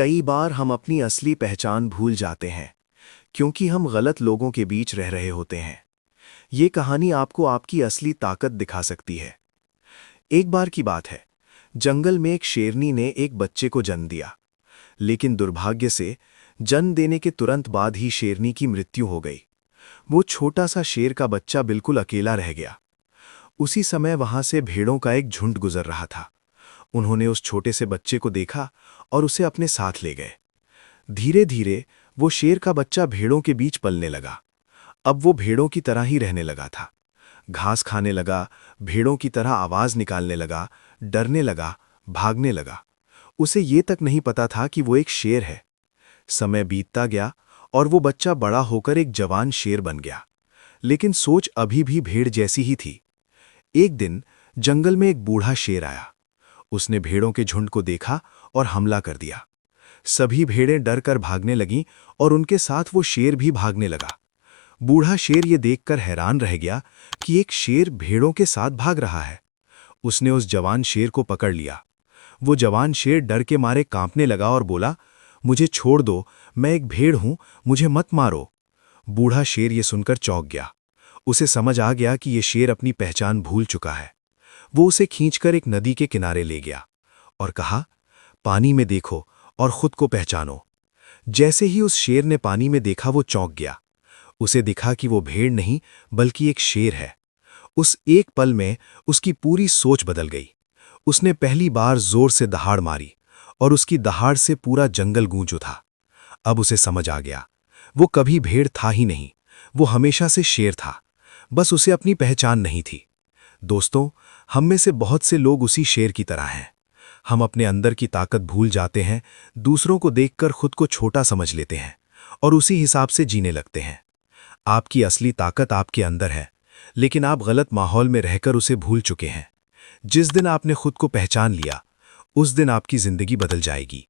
कई बार हम अपनी असली पहचान भूल जाते हैं क्योंकि हम गलत लोगों के बीच रह रहे होते हैं। ये कहानी आपको आपकी असली ताकत दिखा सकती है। एक बार की बात है, जंगल में एक शेरनी ने एक बच्चे को जन्म दिया, लेकिन दुर्भाग्य से जन्म देने के तुरंत बाद ही शेरनी की मृत्यु हो गई। वो छोटा सा शेर का बच्चा बिल्कुल अकेला रह गया। उसी समय वहां से भेड़ों का एक झुंड गुजर रहा था। उन्होंने उस छोटे से बच्चे को देखा और उसे अपने साथ ले गए। धीरे धीरे वो शेर का बच्चा भेड़ों के बीच पलने लगा। अब वो भेड़ों की तरह ही रहने लगा था। घास खाने लगा, भेड़ों की तरह आवाज निकालने लगा, डरने लगा, भागने लगा। उसे ये तक नहीं पता था कि वो एक शेर है। समय बीतता गया और वो बच्चा बड़ा होकर एक जवान शेर बन गया, लेकिन सोच अभी भी भेड़ जैसी ही थी। एक दिन जंगल में एक बूढ़ा शेर आया। उसने भेड़ों के झुंड को देखा और हमला कर दिया। सभी भेड़ें डर कर भागने लगीं और उनके साथ वो शेर भी भागने लगा। बूढ़ा शेर ये देखकर हैरान रह गया कि एक शेर भेड़ों के साथ भाग रहा है। उसने उस जवान शेर को पकड़ लिया। वो जवान शेर डर के मारे कांपने लगा और बोला, मुझे छोड़ दो, मैं एक भेड़ हूं, मुझे मत मारो। बूढ़ा शेर ये सुनकर चौंक गया। उसे समझ आ गया कि ये शेर अपनी पहचान भूल चुका है। वो उसे खींचकर एक नदी के किनारे ले गया और कहा, पानी में देखो और खुद को पहचानो। जैसे ही उस शेर ने पानी में देखा वो चौंक गया। उसे दिखा कि वो भेड़ नहीं बल्कि एक शेर है। उस एक पल में उसकी पूरी सोच बदल गई। उसने पहली बार जोर से दहाड़ मारी और उसकी दहाड़ से पूरा जंगल गूंज उठा। अब उसे समझ आ गया, वो कभी भेड़ था ही नहीं, वो हमेशा से शेर था। बस उसे अपनी पहचान नहीं थी। दोस्तों, हम में से बहुत से लोग उसी शेर की तरह हैं। हम अपने अंदर की ताकत भूल जाते हैं, दूसरों को देखकर खुद को छोटा समझ लेते हैं और उसी हिसाब से जीने लगते हैं। आपकी असली ताकत आपके अंदर है, लेकिन आप गलत माहौल में रहकर उसे भूल चुके हैं। जिस दिन आपने खुद को पहचान लिया, उस दिन आपकी जिंदगी बदल जाएगी।